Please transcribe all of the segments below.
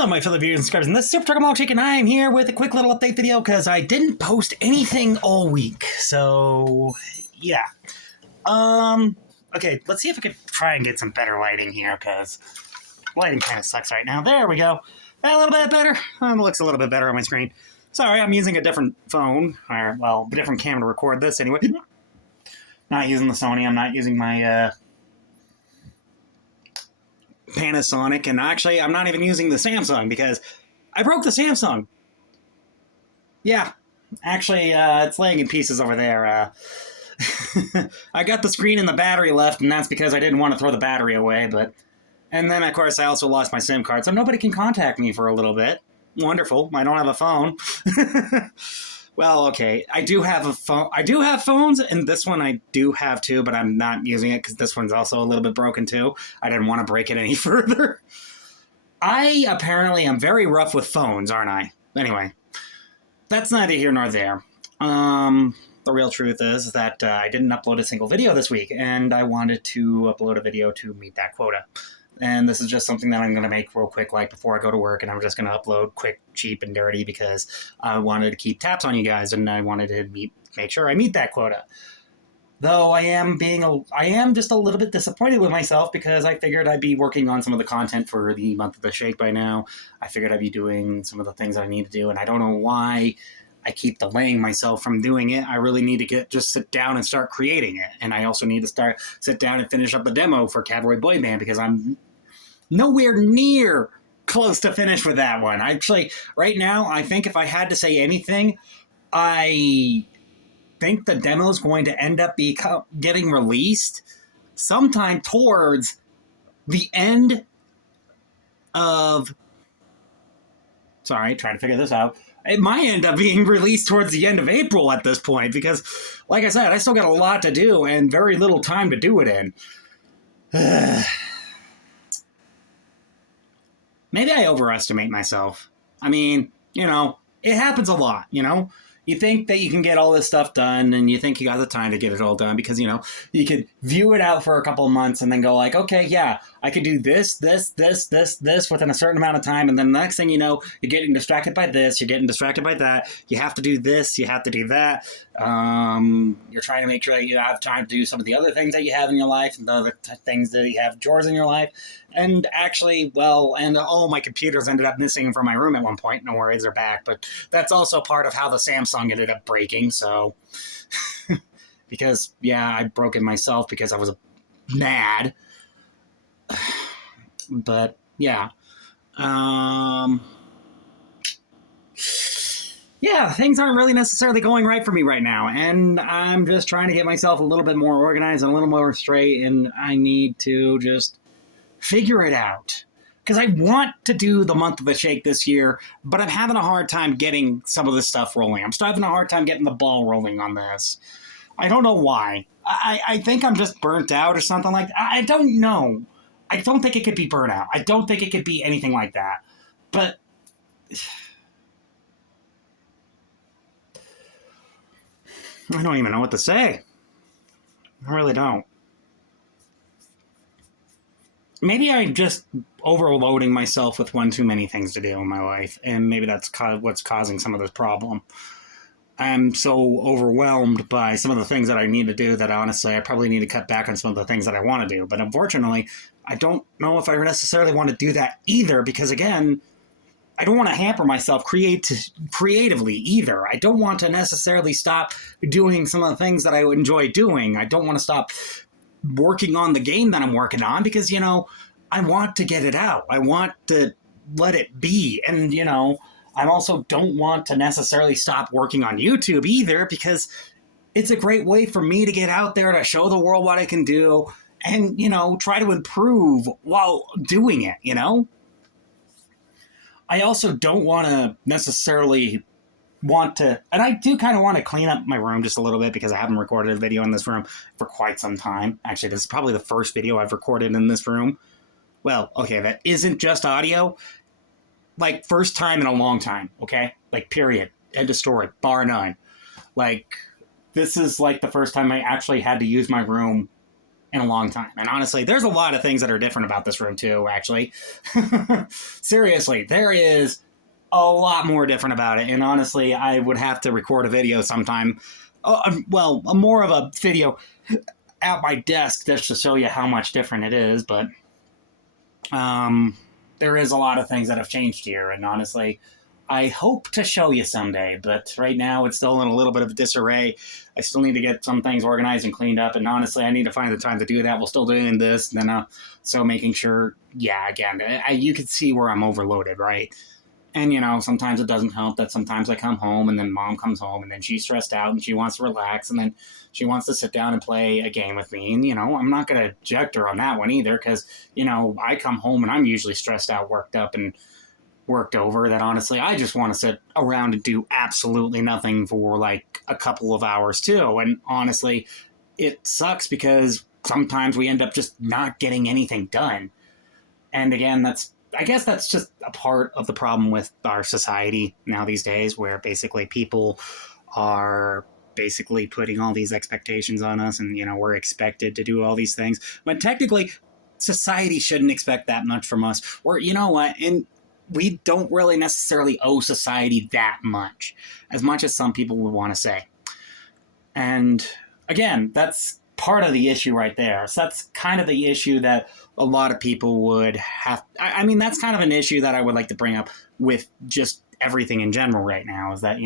Hello, my fellow viewers and subscribers, and this is Super Trucker Mall Chicken. I am here with a quick little update video because I didn't post anything all week. So, yeah. Okay, let's see if we can try and get some better lighting here because lighting kind of sucks right now. There we go. A little bit better. It looks a little bit better on my screen. Sorry, I'm using a different phone, or, well, a different camera to record this anyway. Not using the Sony, I'm not using my, Panasonic, and actually I'm not even using the Samsung because I broke the Samsung. Yeah, actually it's laying in pieces over there. I got the screen and the battery left, and that's because I didn't want to throw the battery away, and then of course I also lost my SIM card, so nobody can contact me for a little bit. Wonderful. I don't have a phone. Well, okay, I do have a phone. I do have phones, and this one I do have too, but I'm not using it because this one's also a little bit broken too. I didn't want to break it any further. I apparently am very rough with phones, aren't I? Anyway, that's neither here nor there. The real truth is that I didn't upload a single video this week, and I wanted to upload a video to meet that quota. And this is just something that I'm going to make real quick, like before I go to work, and I'm just going to upload quick, cheap, and dirty because I wanted to keep tabs on you guys, and I wanted to make sure I meet that quota. Though I am just a little bit disappointed with myself because I figured I'd be working on some of the content for the month of the Shake by now. I figured I'd be doing some of the things I need to do, and I don't know why I keep delaying myself from doing it. I really need to just sit down and start creating it, and I also need to sit down and finish up the demo for Cavalry Boy Band because I'm nowhere near close to finish with that one. Actually, right now, I think if I had to say anything, I think the demo's going to end up getting released sometime towards the end of... Sorry, trying to figure this out. It might end up being released towards the end of April at this point because, like I said, I still got a lot to do and very little time to do it in. Maybe I overestimate myself. I mean, it happens a lot, You think that you can get all this stuff done, and you think you got the time to get it all done because, you could view it out for a couple of months and then go like, okay, yeah, I could do this within a certain amount of time, and then the next thing you know, you're getting distracted by this, you're getting distracted by that, you have to do this, you have to do that, you're trying to make sure that you have time to do some of the other things that you have in your life, and the other things that you have chores in your life, and actually, my computers ended up missing from my room at one point. No worries, they're back, but that's also part of how the Samsung ended up breaking, so... because, yeah, I broke it myself because I was mad. But, yeah. Yeah, things aren't really necessarily going right for me right now, and I'm just trying to get myself a little bit more organized and a little more straight, and I need to just figure it out. Because I want to do the month of the Shake this year, but I'm having a hard time getting some of this stuff rolling. I'm still having a hard time getting the ball rolling on this. I don't know why. I think I'm just burnt out or something like that. I don't know. I don't think it could be burnout. I don't think it could be anything like that. But... I don't even know what to say. I really don't. Maybe I'm just overloading myself with one too many things to do in my life, and maybe that's what's causing some of this problem. I'm so overwhelmed by some of the things that I need to do that honestly I probably need to cut back on some of the things that I want to do. But unfortunately, I don't know if I necessarily want to do that either because, again, I don't want to hamper myself creatively either. I don't want to necessarily stop doing some of the things that I enjoy doing. I don't want to stop working on the game that I'm working on because, I want to get it out. I want to let it be. And, I also don't want to necessarily stop working on YouTube either because it's a great way for me to get out there to show the world what I can do and, try to improve while doing it, I also don't want to necessarily and I do kind of want to clean up my room just a little bit because I haven't recorded a video in this room for quite some time. Actually, this is probably the first video I've recorded in this room. Well, okay, that isn't just audio. Like, first time in a long time, okay? Like, period. End of story. Bar none. Like, this is like the first time I actually had to use my room in a long time. And honestly, there's a lot of things that are different about this room too, actually. Seriously, there is a lot more different about it. And honestly, I would have to record a video sometime. Well, more of a video at my desk just to show you how much different it is. But there is a lot of things that have changed here. And honestly, I hope to show you someday, but right now it's still in a little bit of disarray. I still need to get some things organized and cleaned up, and honestly, I need to find the time to do that while still doing this. And then, so making sure, yeah, again, you can see where I'm overloaded, right? And, sometimes it doesn't help that sometimes I come home and then mom comes home and then she's stressed out and she wants to relax and then she wants to sit down and play a game with me. And, I'm not going to eject her on that one either because, I come home and I'm usually stressed out, worked up, and worked over that honestly I just want to sit around and do absolutely nothing for like a couple of hours too. And honestly, it sucks because sometimes we end up just not getting anything done. And again, I guess that's just a part of the problem with our society now these days, where basically people are basically putting all these expectations on us and we're expected to do all these things when technically society shouldn't expect that much from us. Or we don't really necessarily owe society that much as some people would want to say. And again, that's part of the issue right there. So that's kind of the issue that a lot of people would have. I mean, that's kind of an issue that I would like to bring up with just everything in general right now is that,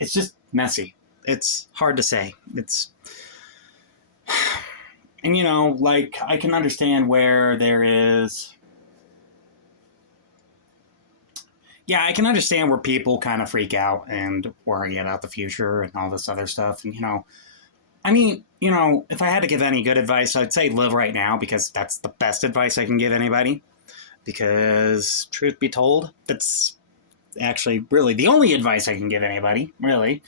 it's just messy. It's hard to say. And, I can understand where there is... Yeah, I can understand where people kind of freak out and worry about the future and all this other stuff. And, if I had to give any good advice, I'd say live right now because that's the best advice I can give anybody. Because, truth be told, that's actually really the only advice I can give anybody, really.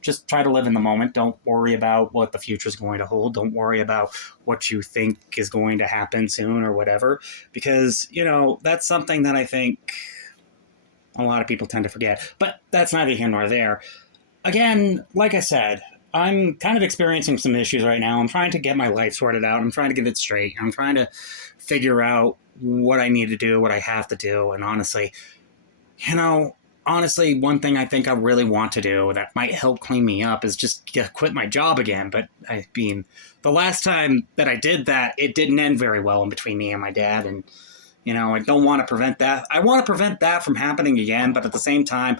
Just try to live in the moment. Don't worry about what the future is going to hold. Don't worry about what you think is going to happen soon or whatever. Because, that's something that I think a lot of people tend to forget. But that's neither here nor there. Again, like I said, I'm kind of experiencing some issues right now. I'm trying to get my life sorted out. I'm trying to get it straight. I'm trying to figure out what I need to do, what I have to do. And honestly, one thing I think I really want to do that might help clean me up is just quit my job again. But I mean, the last time that I did that, it didn't end very well in between me and my dad. And I don't want to prevent that. I want to prevent that from happening again, but at the same time,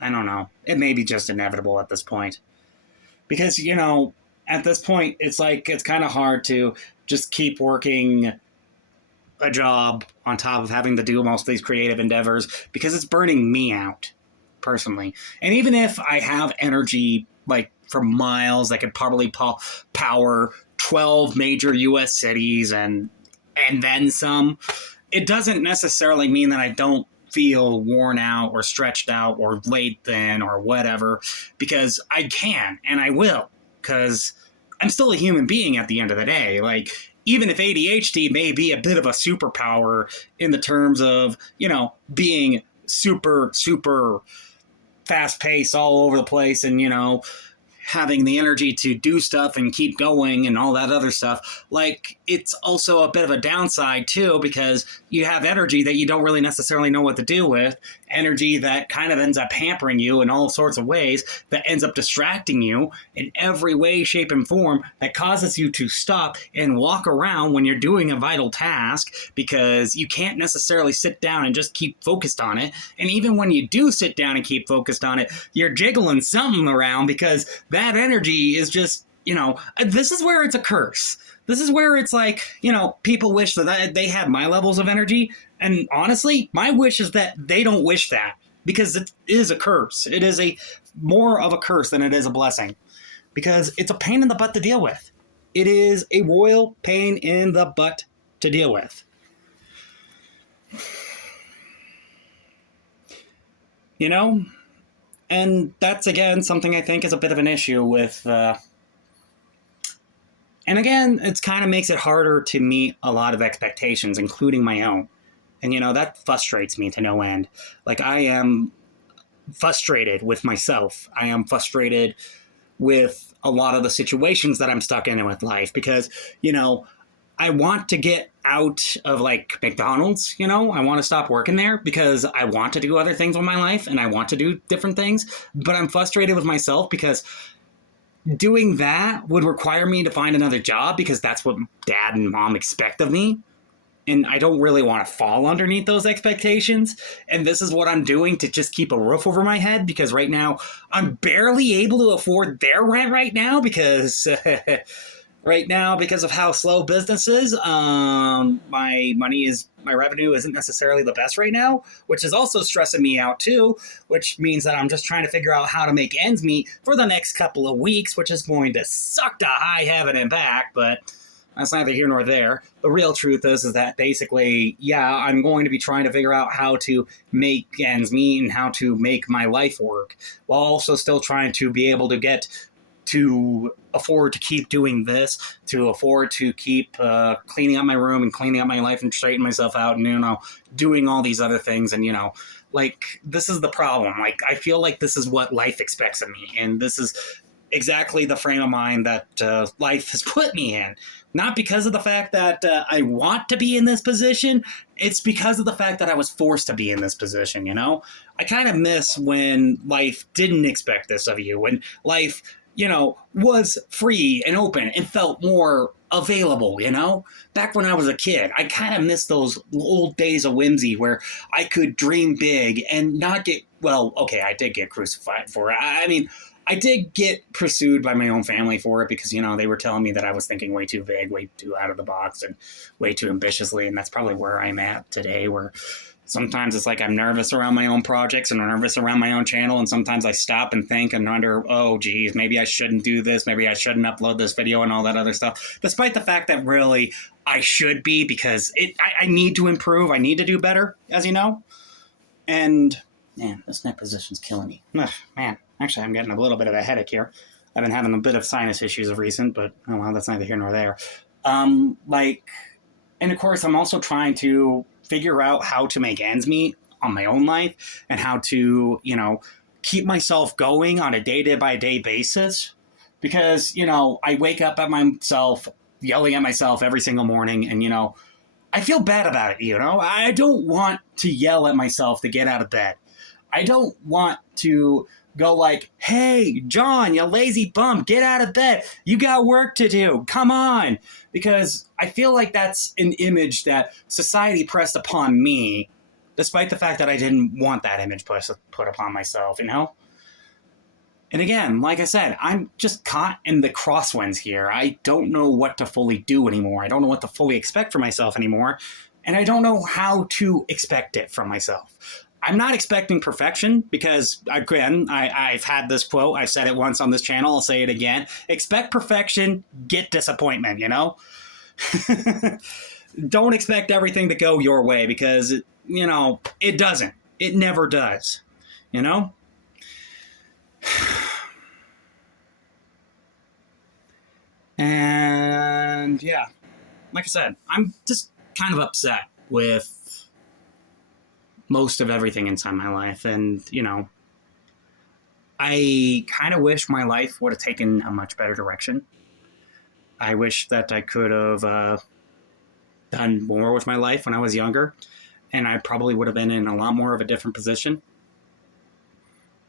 I don't know. It may be just inevitable at this point. Because, at this point, it's kind of hard to just keep working a job on top of having to do most of these creative endeavors because it's burning me out, personally. And even if I have energy, for miles, that could probably power 12 major U.S. cities and then some, it doesn't necessarily mean that I don't feel worn out or stretched out or laid thin or whatever, because I can and I will, because I'm still a human being at the end of the day. Even if ADHD may be a bit of a superpower in the terms of, being super, super fast paced all over the place and, having the energy to do stuff and keep going and all that other stuff, it's also a bit of a downside too, because you have energy that you don't really necessarily know what to do with, energy that kind of ends up hampering you in all sorts of ways, that ends up distracting you in every way, shape, and form, that causes you to stop and walk around when you're doing a vital task because you can't necessarily sit down and just keep focused on it. And even when you do sit down and keep focused on it, you're jiggling something around because that energy is just, this is where it's a curse. This is where it's people wish that they had my levels of energy. And honestly, my wish is that they don't wish that, because it is a curse. It is more of a curse than it is a blessing, because it's a pain in the butt to deal with. It is a royal pain in the butt to deal with. And that's, again, something I think is a bit of an issue with... And again, it kind of makes it harder to meet a lot of expectations, including my own. And, that frustrates me to no end. I am frustrated with myself. I am frustrated with a lot of the situations that I'm stuck in with life because, you know, I want to get out of like McDonald's, you know, I want to stop working there because I want to do other things with my life and I want to do different things. But I'm frustrated with myself because doing that would require me to find another job because that's what dad and mom expect of me. And I don't really want to fall underneath those expectations. And this is what I'm doing to just keep a roof over my head because right now I'm barely able to afford their rent right now because right now because of how slow business is. My revenue isn't necessarily the best right now, which is also stressing me out too, which means that I'm just trying to figure out how to make ends meet for the next couple of weeks, which is going to suck to high heaven and back, but that's neither here nor there. The real truth is that basically, yeah, I'm going to be trying to figure out how to make ends meet and how to make my life work while also still trying to be able to get to afford to keep doing this, to afford to keep cleaning up my room and cleaning up my life and straightening myself out and, you know, doing all these other things. And, you know, like, this is the problem. Like, I feel like this is what life expects of me. And this is exactly the frame of mind that life has put me in. Not because of the fact that I want to be in this position. It's because of the fact that I was forced to be in this position, you know? I kind of miss when life didn't expect this of you, when life, you know, was free and open and felt more available, you know? Back when I was a kid, I kind of miss those old days of whimsy where I could dream big and not get, well, okay, I did get crucified for it. I mean, I did get pursued by my own family for it because, you know, they were telling me that I was thinking way too big, way too out of the box, and way too ambitiously. And that's probably where I'm at today, where sometimes it's like I'm nervous around my own projects and I'm nervous around my own channel. And sometimes I stop and think and wonder, oh, geez, maybe I shouldn't do this. Maybe I shouldn't upload this video and all that other stuff, despite the fact that really I should be because I need to improve. I need to do better, as you know. And man, this neck position's killing me. Ugh, man, actually, I'm getting a little bit of a headache here. I've been having a bit of sinus issues of recent, but oh well, that's neither here nor there. And of course, I'm also trying to figure out how to make ends meet on my own life and how to, you know, keep myself going on a day-by-day basis. Because, you know, I wake up at myself, yelling at myself every single morning, and, you know, I feel bad about it, you know? I don't want to yell at myself to get out of bed. I don't want to go like, hey, John, you lazy bum, get out of bed. You got work to do. Come on. Because I feel like that's an image that society pressed upon me, despite the fact that I didn't want that image put upon myself, you know? And again, like I said, I'm just caught in the crosswinds here. I don't know what to fully do anymore. I don't know what to fully expect from myself anymore. And I don't know how to expect it from myself. I'm not expecting perfection because, again, I've had this quote. I've said it once on this channel. I'll say it again. Expect perfection, get disappointment, you know? Don't expect everything to go your way because, you know, it doesn't. It never does, you know? And, yeah, like I said, I'm just kind of upset with most of everything inside my life. And, you know, I kind of wish my life would have taken a much better direction. I wish that I could have done more with my life when I was younger, and I probably would have been in a lot more of a different position.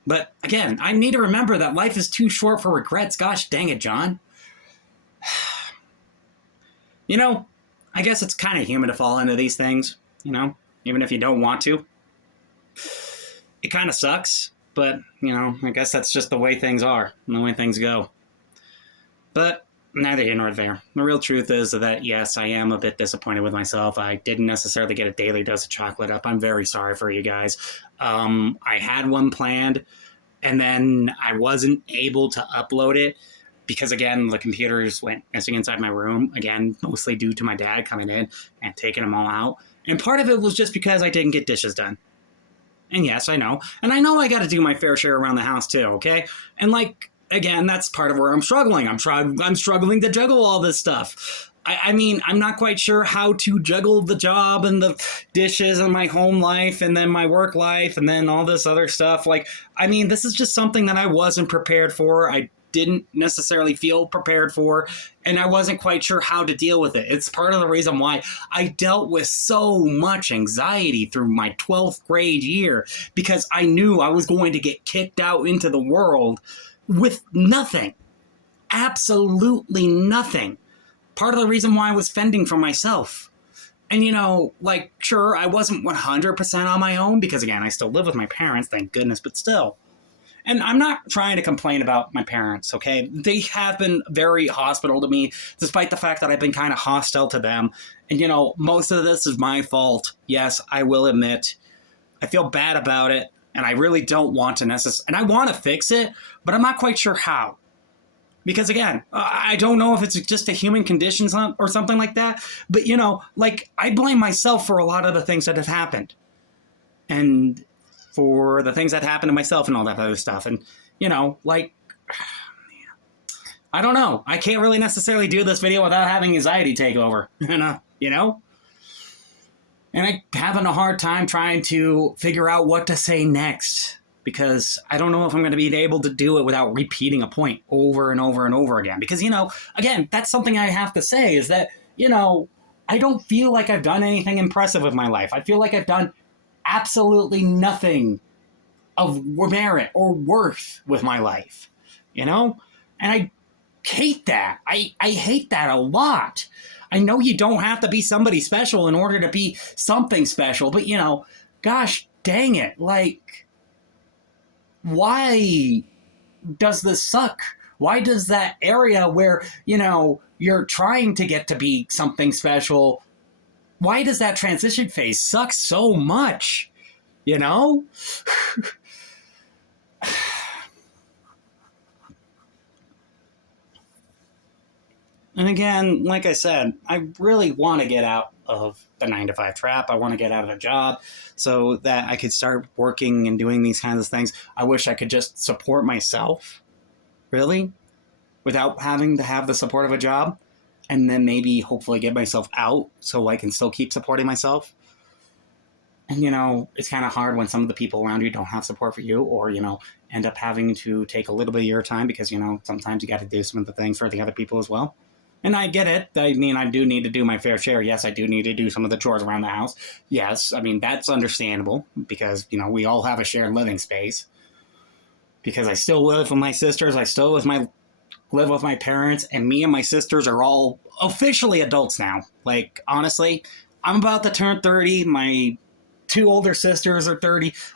But again, I need to remember that life is too short for regrets. Gosh dang it, John. You know, I guess it's kind of human to fall into these things, you know? Even if you don't want to. It kind of sucks, but, you know, I guess that's just the way things are and the way things go. But neither here nor there. The real truth is that, yes, I am a bit disappointed with myself. I didn't necessarily get a daily dose of chocolate up. I'm very sorry for you guys. I had one planned, and then I wasn't able to upload it because, again, the computers went missing inside my room, again, mostly due to my dad coming in and taking them all out. And part of it was just because I didn't get dishes done. And yes, I know. And I know I got to do my fair share around the house too, okay? And like, again, that's part of where I'm struggling. I'm struggling to juggle all this stuff. I mean, I'm not quite sure how to juggle the job and the dishes and my home life and then my work life and then all this other stuff. Like, I mean, this is just something that I wasn't prepared for. I didn't necessarily feel prepared for, and I wasn't quite sure how to deal with it. It's part of the reason why I dealt with so much anxiety through my 12th grade year, because I knew I was going to get kicked out into the world with nothing. Absolutely nothing. Part of the reason why I was fending for myself. And, you know, like, sure, I wasn't 100% on my own because, again, I still live with my parents, thank goodness, but still. And I'm not trying to complain about my parents, okay? They have been very hospitable to me, despite the fact that I've been kind of hostile to them. And, you know, most of this is my fault. Yes, I will admit. I feel bad about it, and I really don't want to necessarily... And I want to fix it, but I'm not quite sure how. Because, again, I don't know if it's just a human condition or something like that. But, you know, like, I blame myself for a lot of the things that have happened. And for the things that happened to myself and all that other stuff. And, you know, like, I don't know. I can't really necessarily do this video without having anxiety take over. You know? And I'm having a hard time trying to figure out what to say next. Because I don't know if I'm going to be able to do it without repeating a point over and over and over again. Because, you know, again, that's something I have to say is that, you know, I don't feel like I've done anything impressive with my life. I feel like I've done absolutely nothing of merit or worth with my life, you know? And I hate that. I hate that a lot. I know you don't have to be somebody special in order to be something special, but, you know, gosh dang it, like... Why does this suck? Why does that area where, you know, you're trying to get to be something special, why does that transition phase suck so much? You know? And again, like I said, I really want to get out of the 9-to-5 trap. I want to get out of a job so that I could start working and doing these kinds of things. I wish I could just support myself, really, without having to have the support of a job, and then maybe hopefully get myself out so I can still keep supporting myself. And, you know, it's kind of hard when some of the people around you don't have support for you, or, you know, end up having to take a little bit of your time because, you know, sometimes you got to do some of the things for the other people as well. And I get it. I mean, I do need to do my fair share. Yes, I do need to do some of the chores around the house. Yes, I mean, that's understandable because, you know, we all have a shared living space. Because I still live with my sisters. I still live with my parents. And me and my sisters are all officially adults now. Like, honestly, I'm about to turn 30. My 2 older sisters are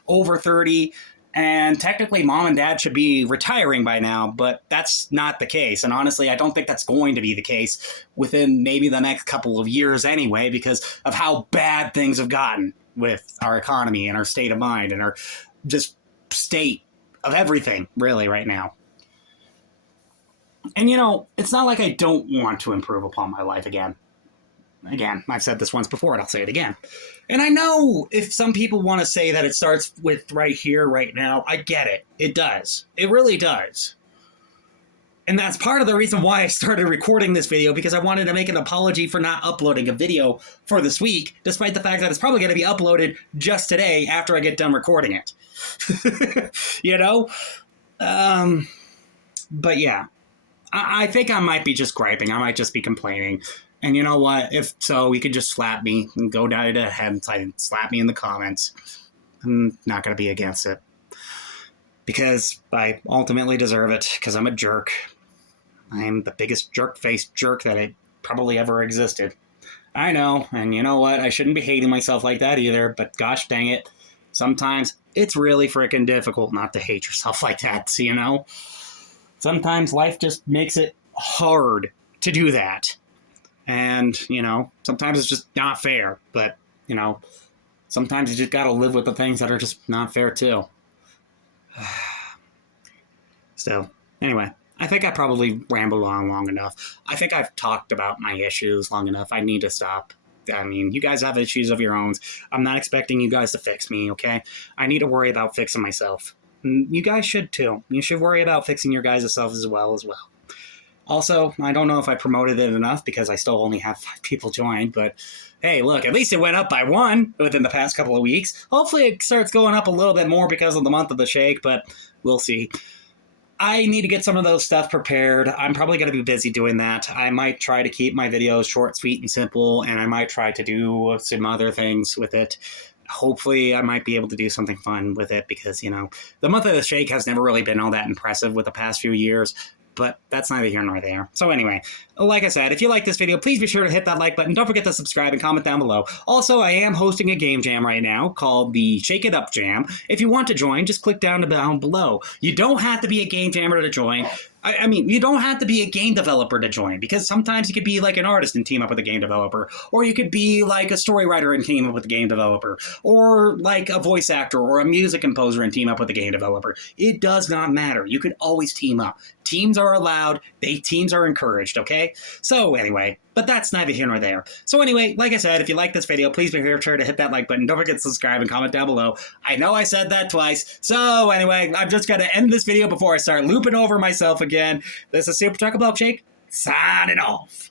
over 30. And technically, mom and dad should be retiring by now, but that's not the case. And honestly, I don't think that's going to be the case within maybe the next couple of years anyway, because of how bad things have gotten with our economy and our state of mind and our just state of everything, really, right now. And, you know, it's not like I don't want to improve upon my life again. Again, I've said this once before, and I'll say it again. And I know if some people want to say that it starts with right here, right now, I get it. It does. It really does. And that's part of the reason why I started recording this video, because I wanted to make an apology for not uploading a video for this week, despite the fact that it's probably going to be uploaded just today after I get done recording it. You know? But yeah, I think I might be just griping. I might just be complaining. And you know what? If so, you could just slap me and go down to head and slap me in the comments. I'm not going to be against it. Because I ultimately deserve it, because I'm a jerk. I'm the biggest jerk-faced jerk that it probably ever existed. I know, and you know what? I shouldn't be hating myself like that either, but gosh dang it. Sometimes it's really freaking difficult not to hate yourself like that, you know? Sometimes life just makes it hard to do that. And, you know, sometimes it's just not fair. But, you know, sometimes you just got to live with the things that are just not fair, too. So, anyway, I think I probably rambled on long enough. I think I've talked about my issues long enough. I need to stop. I mean, you guys have issues of your own. I'm not expecting you guys to fix me, okay? I need to worry about fixing myself. You guys should, too. You should worry about fixing your guys' selves as well. Also, I don't know if I promoted it enough because I still only have 5 people joined, but hey, look, at least it went up by 1 within the past couple of weeks. Hopefully it starts going up a little bit more because of the month of the shake, but we'll see. I need to get some of those stuff prepared. I'm probably going to be busy doing that. I might try to keep my videos short, sweet, and simple, and I might try to do some other things with it. Hopefully, I might be able to do something fun with it because, the month of the shake has never really been all that impressive with the past few years. But that's neither here nor there. So anyway, like I said, if you like this video, please be sure to hit that like button. Don't forget to subscribe and comment down below. Also, I am hosting a game jam right now called the Shake It Up Jam. If you want to join, just click down below. You don't have to be a game jammer to join. I mean, you don't have to be a game developer to join, because sometimes you could be like an artist and team up with a game developer, or you could be like a story writer and team up with a game developer, or like a voice actor or a music composer and team up with a game developer. It does not matter. You could always team up. Teams are allowed. Teams are encouraged, okay? So anyway, but that's neither here nor there. So anyway, like I said, if you like this video, please be sure to hit that like button. Don't forget to subscribe and comment down below. I know I said that twice. So anyway, I'm just going to end this video before I start looping over myself again. This is Super Chocolate Milkshake, signing off.